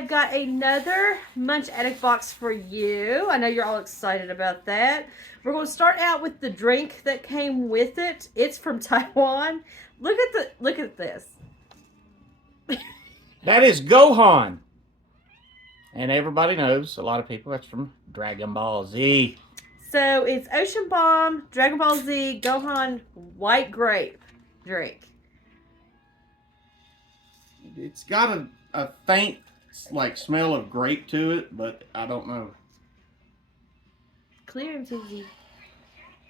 have got another Munch Addict box for you. I know you're all excited about that. We're going to start out with the drink that came with it. It's from Taiwan. Look at this. That is Gohan. And everybody knows, a lot of people, that's from Dragon Ball Z. So it's Ocean Bomb, Dragon Ball Z, Gohan, White Grape drink. It's got a faint like smell of grape to it, but I don't know. Clear and fizzy.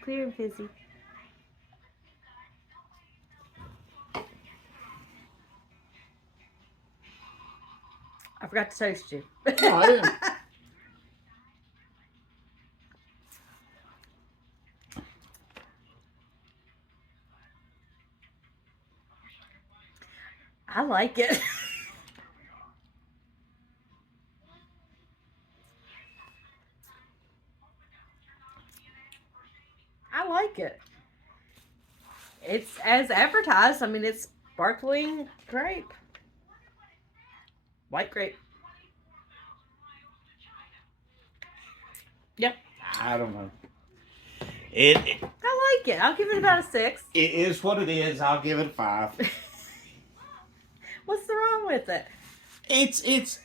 Clear and fizzy. I forgot to toast you. No, I didn't. I like it. I like it. It's as advertised. I mean, it's sparkling grape. White grape. Yep. I don't know. I like it. I'll give it about a 6. It is what it is. I'll give it a 5. What's the wrong with it?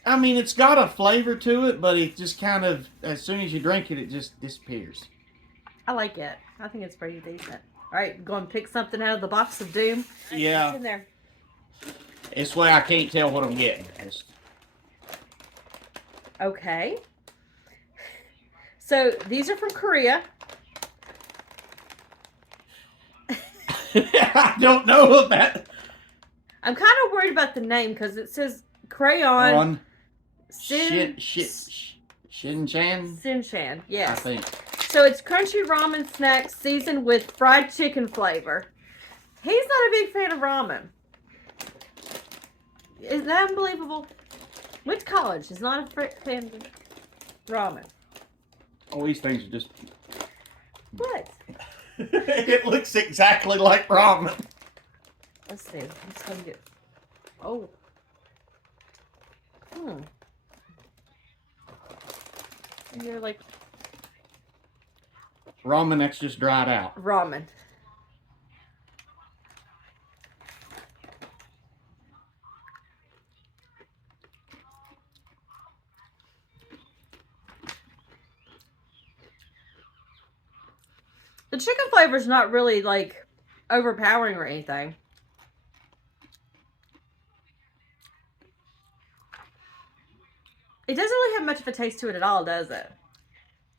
I mean, it's got a flavor to it, but it just kind of, as soon as you drink it, it just disappears. I like it. I think it's pretty decent. All right, go and pick something out of the box of doom. Yeah. What's in there? It's why I can't tell what I'm getting. Okay. So these are from Korea. I don't know about. I'm kind of worried about the name because it says crayon. Shinchan. Sinchan, yes. I think. So it's crunchy ramen snack seasoned with fried chicken flavor. He's not a big fan of ramen. Isn't that unbelievable? Went to college. He's not a fan of ramen. Oh, these things are just. What? It looks exactly like ramen. Let's see. Let's go get. Oh. And you're like Ramen that's just dried out. ramen. The chicken flavor is not really like overpowering or anything. It doesn't really have much of a taste to it at all, does it?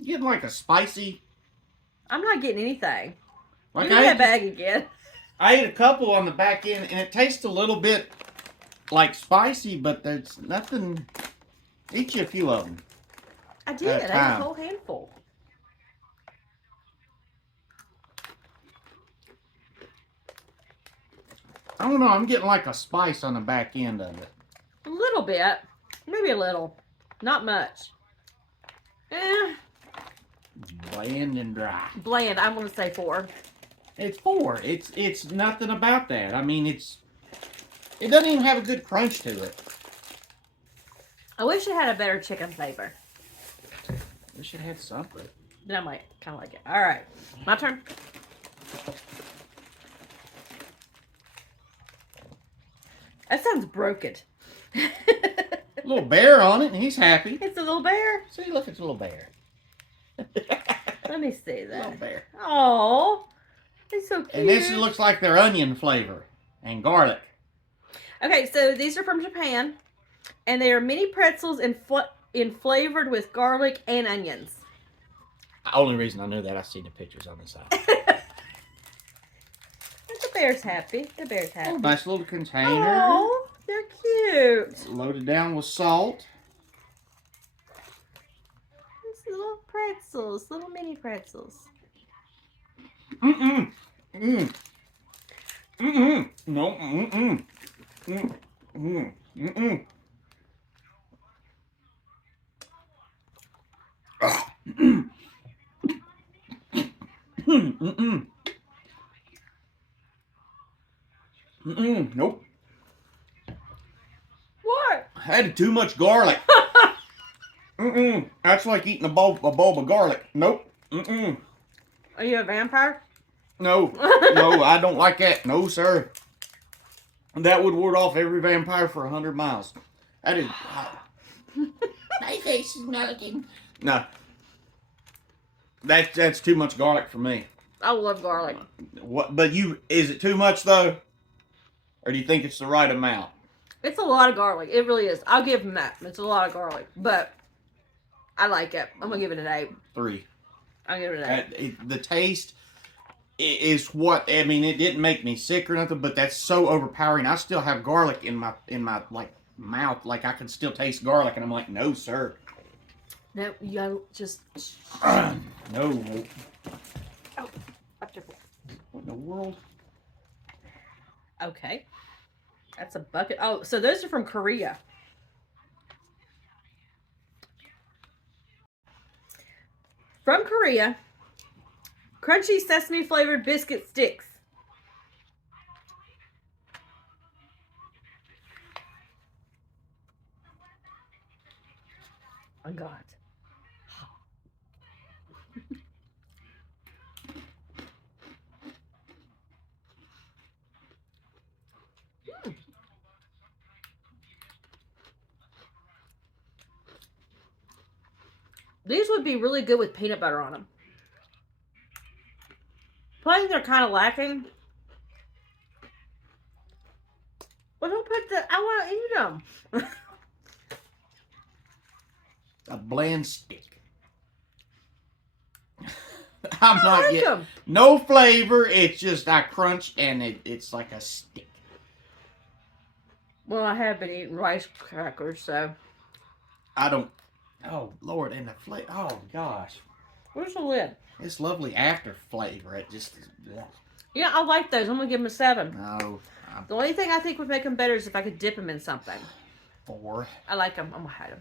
You get like a spicy. I'm not getting anything. Like Give me that bag again. I ate a couple on the back end, and it tastes a little bit like spicy, but there's nothing. Eat you a few of them. I did. I ate a whole handful. I don't know. I'm getting like a spice on the back end of it. A little bit. Maybe a little. Not much. Bland and dry. Bland. I'm going to say 4. It's 4. It's nothing about that. I mean, it doesn't even have a good crunch to it. I wish it had a better chicken flavor. Wish it had something. But I might kind of like it. All right. My turn. That sounds broken. Little bear on it, and he's happy. It's a little bear. See, look, it's a little bear. Let me see that. Little bear. Oh, it's so cute. And this looks like their onion flavor and garlic. Okay, so these are from Japan, and they are mini pretzels flavored with garlic and onions. The only reason I knew that, I seen the pictures on the side. The bear's happy. The bear's happy. Oh, nice little container. Oh, they're cute. It's loaded down with salt. These little pretzels, little mini pretzels. Mm-mm. Mm. Mm-mm. No. Mm-mm. Mm-mm. Mm-mm. Mm-mm. Mm-mm. Mm-mm. Nope. What? Added too much garlic. Mm-mm. That's like eating a bulb of garlic. Nope. Mm-mm. Are you a vampire? No. No, I don't like that. No, sir. That would ward off every vampire for 100 miles. That is... My face is melting. No. That's too much garlic for me. I love garlic. What? But is it too much though, or do you think it's the right amount? It's a lot of garlic. It really is. I'll give them that. It's a lot of garlic, but I like it. I'm gonna give it an 8. 3. I'll give it an 8. The taste is what I mean. It didn't make me sick or nothing, but that's so overpowering. I still have garlic in my like mouth. Like I can still taste garlic, and I'm like, no, sir. No, you gotta just. No. Oh, up your foot. What in the world? Okay. That's a bucket. Oh, so those are from Korea. From Korea, crunchy sesame flavored biscuit sticks. Oh God. These would be really good with peanut butter on them. Plain, they're kind of lacking. But don't put the. I want to eat them. A bland stick. I'm not like getting them. no flavor. It's just I crunch and it's like a stick. Well, I have been eating rice crackers, so. I don't. Oh Lord, and the flavor. Oh gosh, Where's the lid? it's lovely after flavor. It just. Yeah, I like those. I'm gonna give them a 7. No, The only thing I think would make them better is if I could dip them in something. 4. I like them. I'm gonna hide them.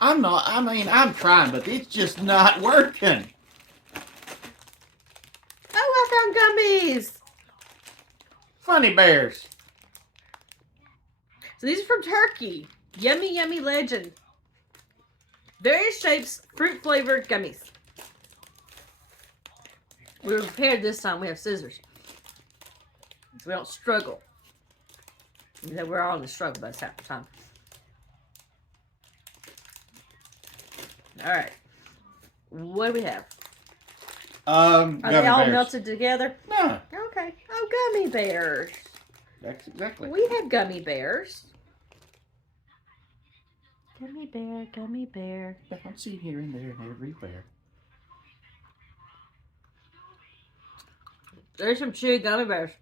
I'm not. I mean, I'm trying, but it's just not working. Oh, I found gummies. Funny bears. So these are from Turkey. Yummy, yummy legend. Various shapes, fruit flavored gummies. We were prepared this time. We have scissors. So we don't struggle. You know, we're all in the struggle by this half the time. All right. What do we have? Are they gummy all bears. melted together? No, Okay. Oh, gummy bears. that's exactly. We have gummy bears. Gummy bear, gummy bear. I'm seeing here and there and everywhere. There's some chewy gummy bears.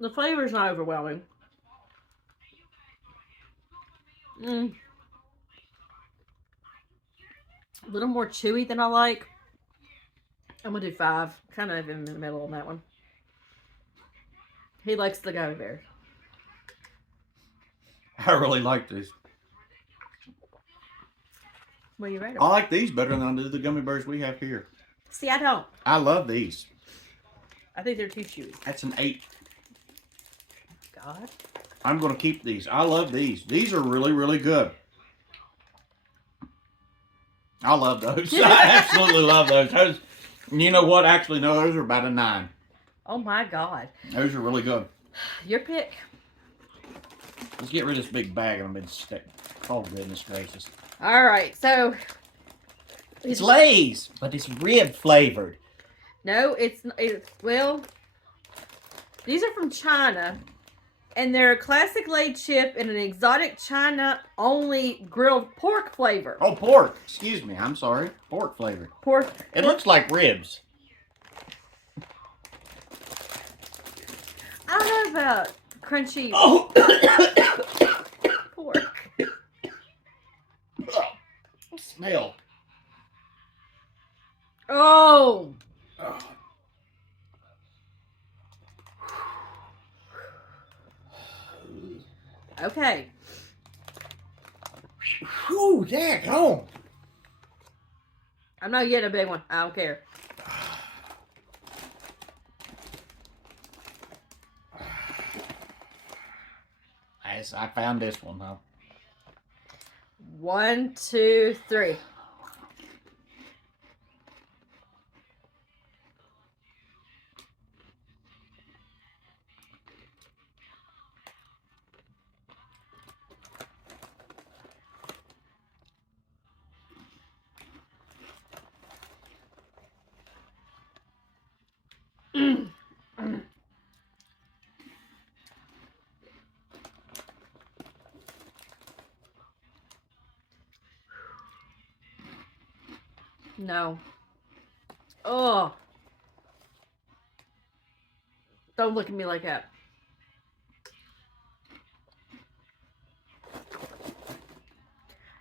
The flavor's not overwhelming. A little more chewy than I like. I'm gonna do 5. Kind of in the middle on that one. He likes the gummy bears. I really like these. What you rate I them? like these better than I do the gummy bears we have here. See, I don't. I love these. I think they're too chewy. That's an 8. God. I'm going to keep these. I love these. These are really, really good. I love those. I absolutely love those. You know what? Actually, no, those are about a 9. Oh my God. Those are really good. Your pick. Let's get rid of this big bag and I'm in stick. Oh, goodness gracious. All right. So. It's Lay's, but it's rib flavored. No, well, these are from China, and they're a classic laid chip in an exotic China-only grilled pork flavor. Oh, pork. Excuse me. I'm sorry. Pork flavored. Pork. It looks like ribs. I don't know about crunchy Oh! pork. Smell. Oh, Oh. Okay. Whew, daggone. I'm not getting a big one. I don't care. I found this one, huh? 1, 2, 3. No. Oh. Don't look at me like that.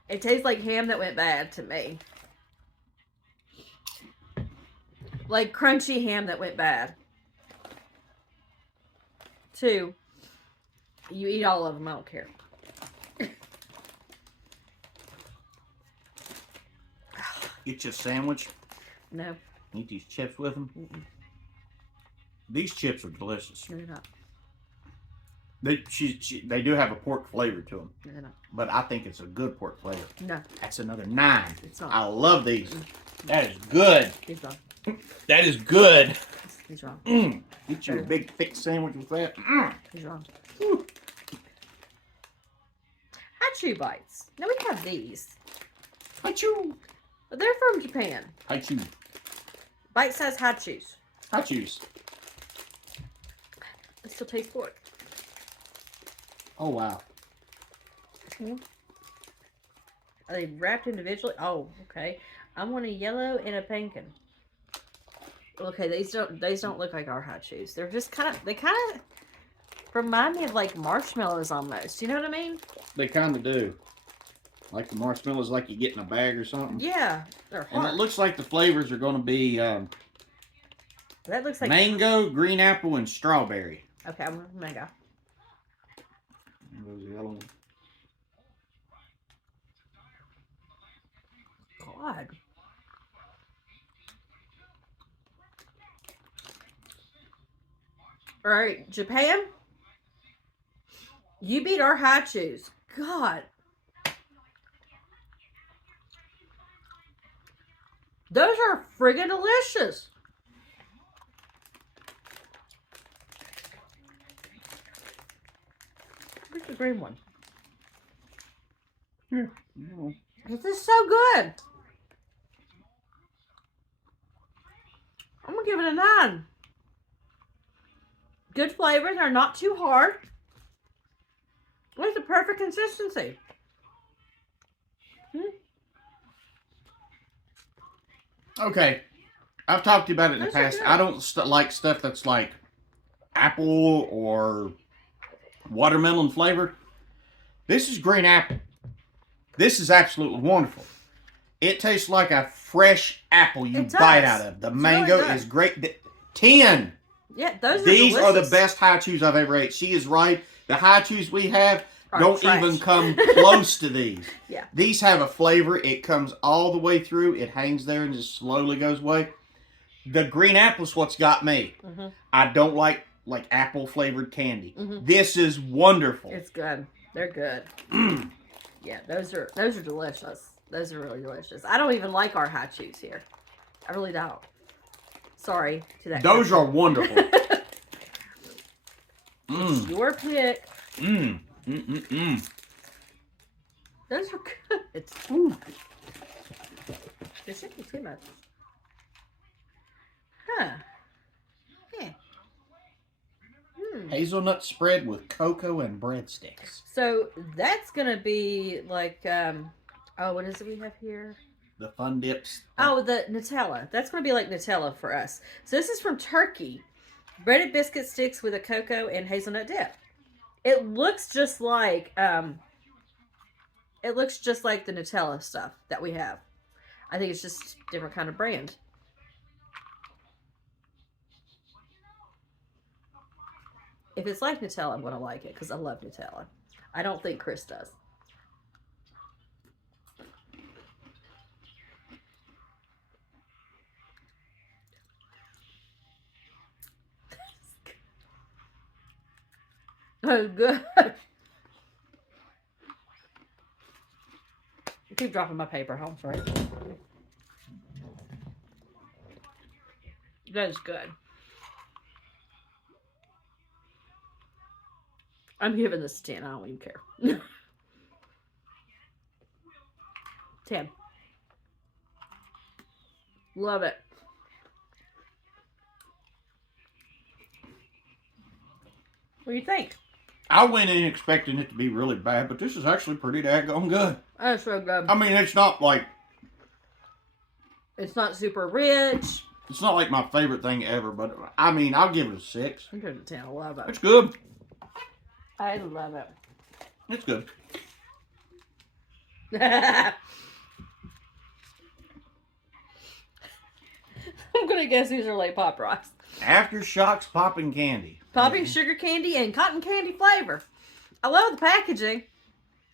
It tastes like ham that went bad to me. Like crunchy ham that went bad. 2. You eat all of them. I don't care. Get you a sandwich. No. Eat these chips with them. Mm-mm. These chips are delicious. No, they're not. They do have a pork flavor to them. No, they're not. But I think it's a good pork flavor. No. That's another 9. It's not. I love these. That is good. He's wrong. That is good. He's wrong. Get you a big thick sandwich with that. He's wrong. Woo. Hachu bites. Now we have these. Hachoo. But they're from Japan. Hachoo. Bite size hachus. Hachus. They still taste pork. Oh, wow. Are they wrapped individually? Oh, okay. I want a yellow and a pumpkin. Okay, these don't look like our hachus. They're just they kind of remind me of like marshmallows almost. You know what I mean? They kind of do. Like the marshmallows, like you get in a bag or something. Yeah, they're hard. And it looks like the flavors are going to be That looks like mango, green apple, and strawberry. Okay, I'm gonna mango. What was the other one? God. All right, Japan. You beat our hachus. God. Those are friggin' delicious. Where's the green one? Here. This is so good. I'm gonna give it a 9. Good flavor. They're not too hard. It's the perfect consistency. Okay. I've talked to you about it in the Those are past. good. I don't like stuff that's like apple or watermelon flavored. This is green apple. This is absolutely wonderful. It tastes like a fresh apple you It does. bite out of. The It mango really does. is great. 10. Yeah, those are These are the delicious. best high chews I've ever ate. She is right. The high chews we have Are don't trash. even come close to these. Yeah. These have a flavor. It comes all the way through. It hangs there and just slowly goes away. The green apple's what's got me. Mm-hmm. I don't like apple flavored candy. Mhm. This is wonderful. It's good. They're good. Yeah, those are delicious. Those are really delicious. I don't even like our high chews here. I really don't. Sorry to that. Those are wonderful. It's your pick. Those are good. Ooh. There shouldn't be too much. Huh. Yeah. Hazelnut spread with cocoa and breadsticks. So that's gonna be like oh, what is it we have here? The fun dips. Oh, the Nutella. That's gonna be like Nutella for us. So this is from Turkey. Breaded biscuit sticks with a cocoa and hazelnut dip. It looks just like the Nutella stuff that we have. I think it's just a different kind of brand. If it's like Nutella, I'm gonna like it because I love Nutella. I don't think Chris does. Oh, good. I keep dropping my paper. I'm sorry. That is good. I'm giving this a 10. I don't even care. 10. Love it. What do you think? I went in expecting it to be really bad, but this is actually pretty daggone good. That's so good. I mean, it's not like... It's not super rich. It's not like my favorite thing ever, but I mean, I'll give it a 6. I'm giving it a 10. I love it. It's good. I love it. It's good. I'm gonna guess these are like Pop Rocks. Aftershocks popping candy. Popping sugar candy and cotton candy flavor. I love the packaging.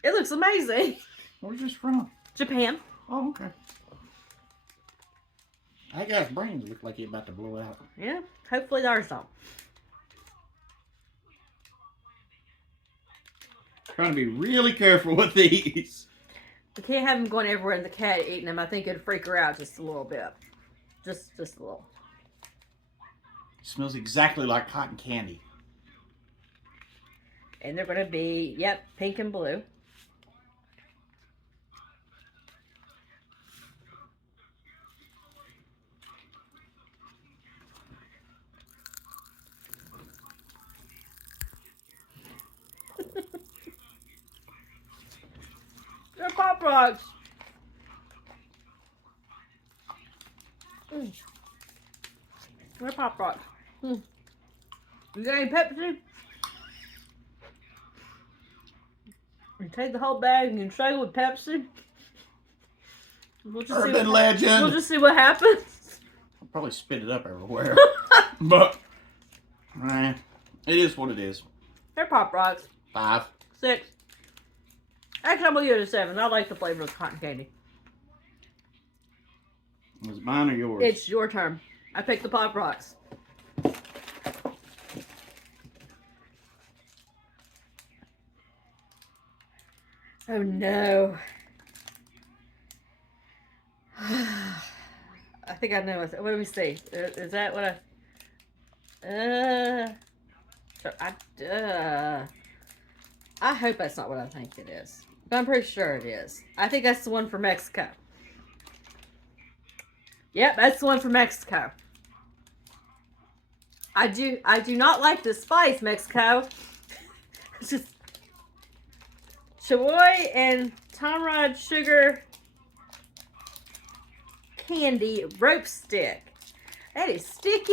It looks amazing. Where's this from? Japan. Oh, okay. That guy's brains look like he's about to blow out. Yeah, hopefully ours don't. Trying to be really careful with these. We can't have them going everywhere and the cat eating them. I think it'd freak her out just a little bit. Just a little. It smells exactly like cotton candy. And they're going to be, yep, pink and blue. They're Pop Rocks. They're Pop Rocks. You got any Pepsi? You take the whole bag and you shake it with Pepsi. We'll just Urban legend. We'll just see what happens. I'll probably spit it up everywhere. But, man, it is what it is. They're Pop Rocks. 5. 6. Actually, I'm gonna give it a 7. I like the flavor of cotton candy. Is it mine or yours? It's your turn. I picked the Pop Rocks. Oh no. I think I know. What do we see? Is that what I hope that's not what I think it is. But I'm pretty sure it is. I think that's the one for Mexico. Yep, that's the one for Mexico. I do not like the spice, Mexico. It's just Chamoy and Tomrod sugar candy rope stick. That is sticky.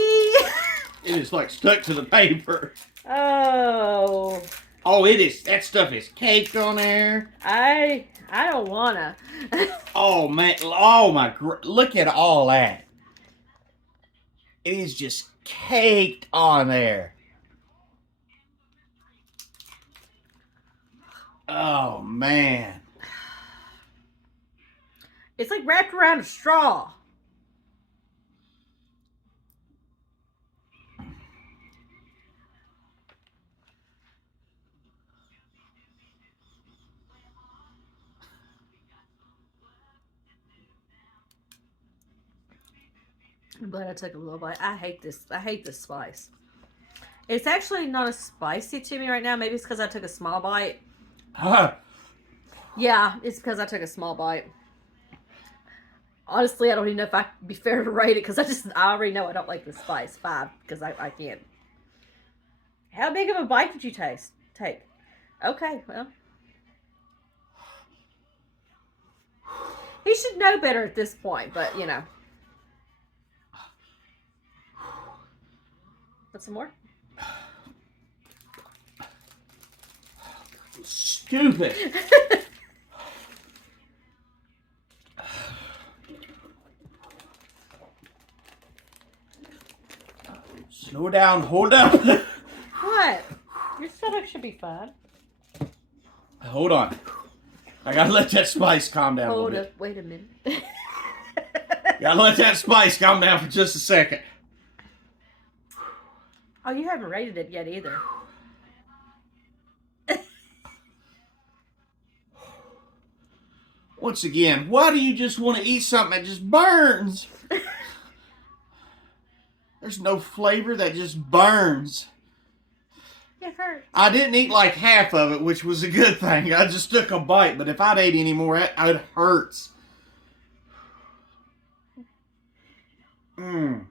It is like stuck to the paper. Oh. Oh, it is. That stuff is caked on there. I don't wanna. Oh, man. Oh, my. Look at all that. It is just caked on there. Oh, man. It's like wrapped around a straw. I'm glad I took a little bite. I hate this. I hate this spice. It's actually not as spicy to me right now. Maybe it's because I took a small bite. Huh. Yeah, it's because I took a small bite. Honestly, I don't even know if I can be fair to rate it because I already know I don't like the spice. 5, because I can't. How big of a bite did you take? Okay, well. He should know better at this point, but you know. Want some more? Stupid. Slow down. Hold up. What? Your stomach should be fine. Hold on. I gotta let that spice calm down a Hold little up. Wait a minute. bit. Gotta let that spice calm down for just a second. Oh, you haven't rated it yet either. Once again, why do you just want to eat something that just burns? There's no flavor that just burns. It hurts. I didn't eat like half of it, which was a good thing. I just took a bite, but if I'd ate any more, it hurts. We're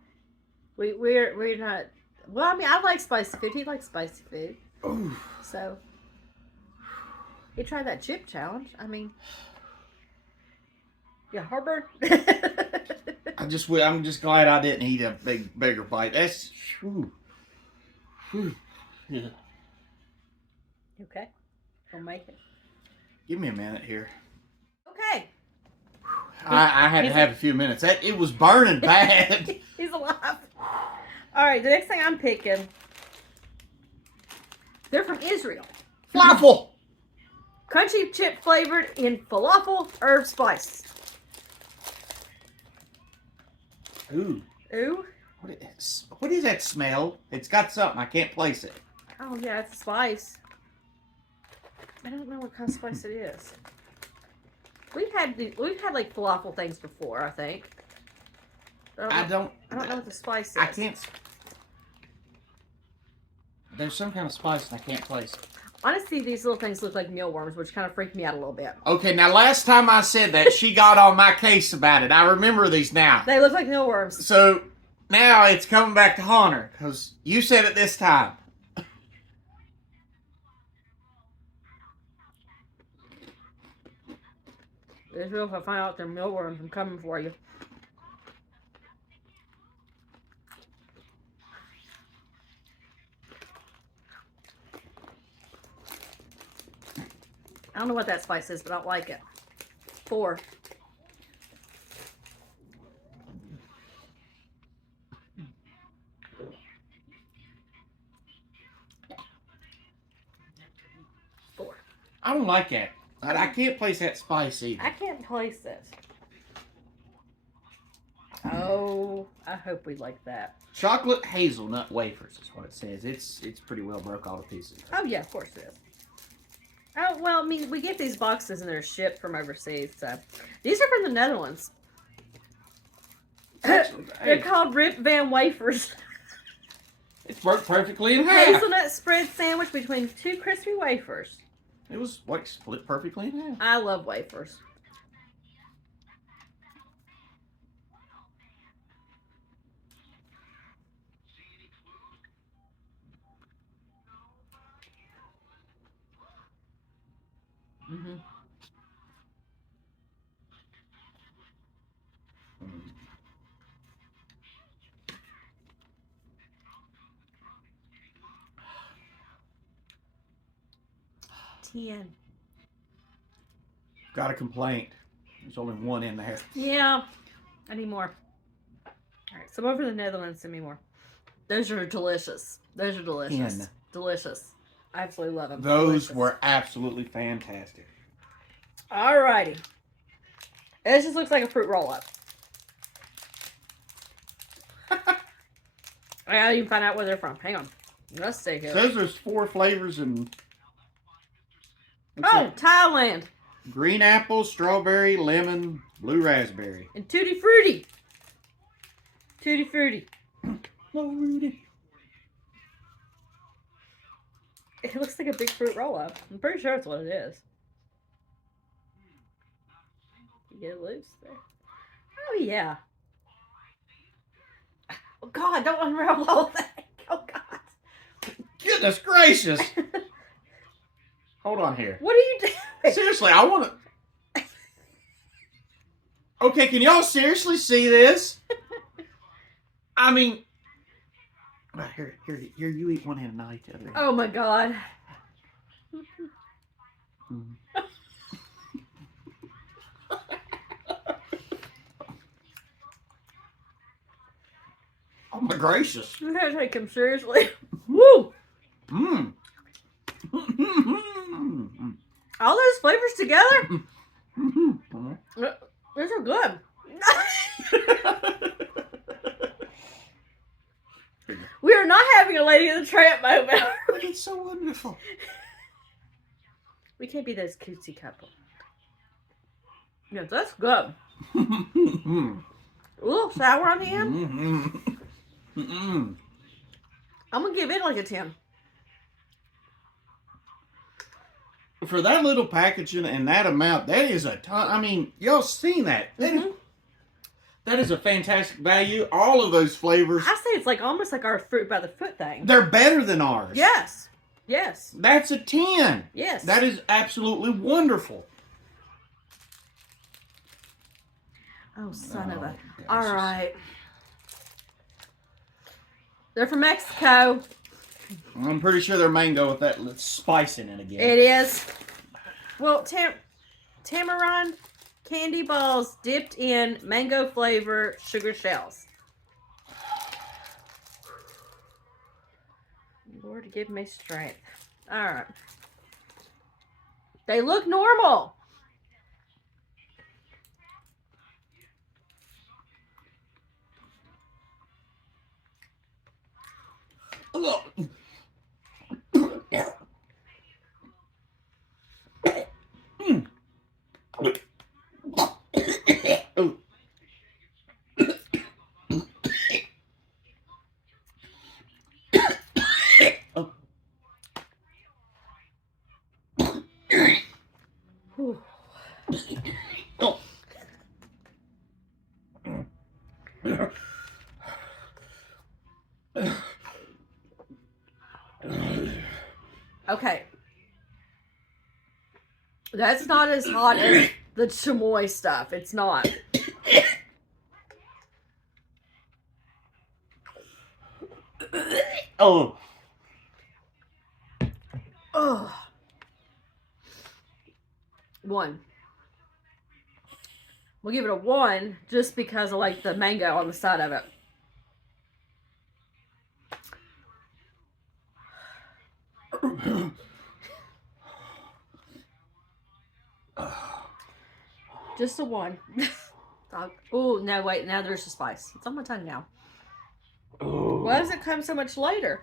not. Well, I mean, I like spicy food. He likes spicy food. Ooh. So he tried that chip challenge. I mean, yeah, heartburn. I'm just glad I didn't eat a bigger bite. That's. Whew. Whew. Yeah. Okay, we'll make it. Give me a minute here. Okay. I had to have a few minutes. It was burning bad. He's alive. All right, the next thing I'm picking. They're from Israel. Falafel. Crunchy chip flavored in falafel herb spice. Ooh. Ooh. What is that smell? It's got something. I can't place it. Oh yeah, it's a spice. I don't know what kind of spice it is. We've had like falafel things before, I think. I don't know what the spice is. I can't. There's some kind of spice and I can't place it. Honestly, these little things look like mealworms, which kind of freaked me out a little bit. Okay, now last time I said that, she got on my case about it. I remember these now. They look like mealworms. So now it's coming back to haunt her because you said it this time. Israel, if I find out they're mealworms, I'm coming for you. I don't know what that spice is, but I don't like it. 4. I don't like that. I can't place that spice either. I can't place it. Oh, I hope we like that. Chocolate hazelnut wafers is what it says. It's pretty well broke all to pieces. Oh yeah, of course it is. Oh well, I mean, we get these boxes and they're shipped from overseas. So these are from the Netherlands. They're called Rip Van wafers. It's broke perfectly in half. Hazelnut spread sandwich between 2 crispy wafers. It was like split perfectly in half. I love wafers. Mm-hmm. Got a complaint. There's only one in there. Yeah, I need more. All right, so over to the Netherlands, send me more. Those are delicious. Those are delicious. Delicious. I absolutely love them. Those Delicious. were absolutely fantastic. Alrighty. This just looks like a fruit roll-up. I gotta even find out where they're from. Hang on. Let's see here. It says there's 4 flavors and. Oh, Thailand. Green apple, strawberry, lemon, blue raspberry. And Tutti Frutti. Tutti Frutti. Hello, Rudy. It looks like a big fruit roll-up. I'm pretty sure that's what it is. You get it loose there. Oh, yeah. Oh, God, don't unravel all that. Oh, God. Goodness gracious. Hold on here. What are you doing? Seriously, I want to. Okay, can y'all seriously see this? I mean, here, you eat one hand and I'll eat the other. Oh my God. Oh my gracious. You gotta take him seriously. Woo! Mmm. All those flavors together, Mhm. those are good. We are not having a Lady and the Tramp moment. It's so wonderful. We can't be those cutesy couple. Yeah, that's good. A little sour on the end. I'm gonna give it like a 10. For that little packaging and that amount, that is a ton. I mean, y'all seen that. That is a fantastic value. All of those flavors. I say it's like almost like our fruit by the foot thing. They're better than ours. Yes. Yes. That's a 10. Yes. That is absolutely wonderful. Oh, son of a. gosh. All right. They're from Mexico. I'm pretty sure they're mango with that spice in it again. It is. Well, tamarind candy balls dipped in mango flavor sugar shells. Lord, give me strength. All right. They look normal. Okay. That's not as hot as the chamoy stuff. It's not. Oh. Oh. 1. We'll give it a 1 just because I like the mango on the side of it. Just a 1. Oh, no, wait. Now there's the spice. It's on my tongue now. Oh. Why does it come so much later?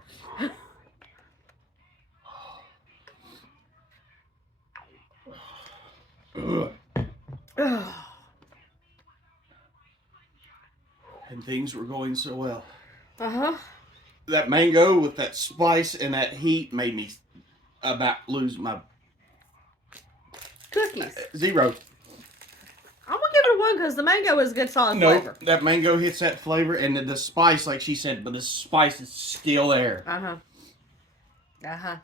And things were going so well. Uh-huh. That mango with that spice and that heat made me about lose my Cookies. 0. I'm gonna give it a 1 because the mango is a good solid flavor. That mango hits that flavor, and the spice, like she said, but the spice is still there. Uh-huh. Uh-huh.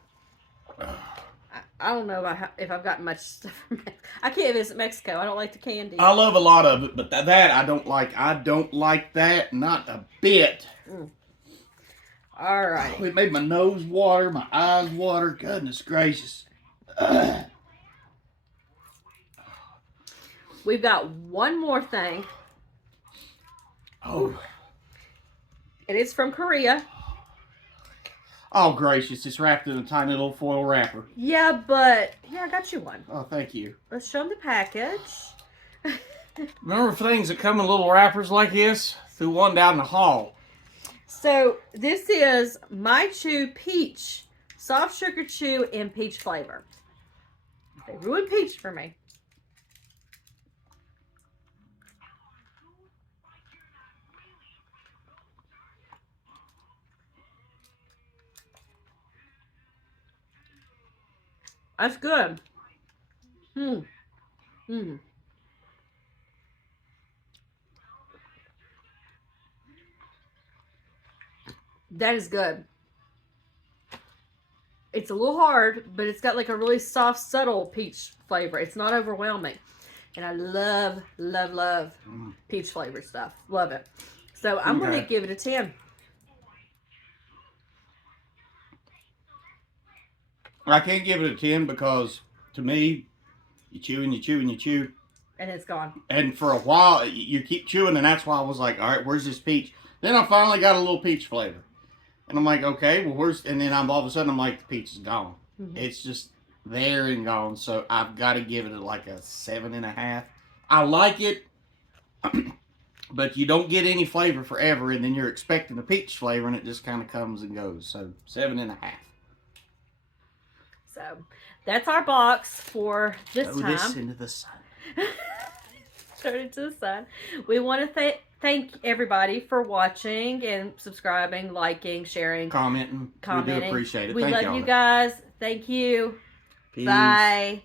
I don't know if I've gotten much stuff from I can't visit Mexico. I don't like the candy. I love a lot of it, but that I don't like. I don't like that, not a bit. All right. It made my nose water, my eyes water. Goodness gracious. We've got one more thing. Oh. And it's from Korea. Oh, gracious. It's wrapped in a tiny little foil wrapper. Yeah, but... Yeah, I got you one. Oh, thank you. Let's show them the package. Remember things that come in little wrappers like this? Threw one down the hall. So, this is My Chew Peach. Soft sugar chew and peach flavor. They ruined peach for me. That's good. That is good. It's a little hard, but it's got like a really soft, subtle peach flavor. It's not overwhelming. And I love, love, love peach flavored stuff. Love it. So I'm going to give it a 10. I can't give it a 10 because, to me, you chew and you chew and you chew. And it's gone. And for a while, you keep chewing, and that's why I was like, all right, where's this peach? Then I finally got a little peach flavor. And I'm like, okay, well, where's... And then all of a sudden, I'm like, the peach is gone. It's just... there and gone. So I've got to give it like a 7.5. I like it, but you don't get any flavor forever, and then you're expecting a peach flavor, and it just kind of comes and goes. So 7.5. So that's our box for this Throw time. this into the sun. Throw it to the sun. We want to thank everybody for watching and subscribing, liking, sharing, Commenting. We do appreciate it. We Thank love y'all. you guys. Thank you. Peace. Bye.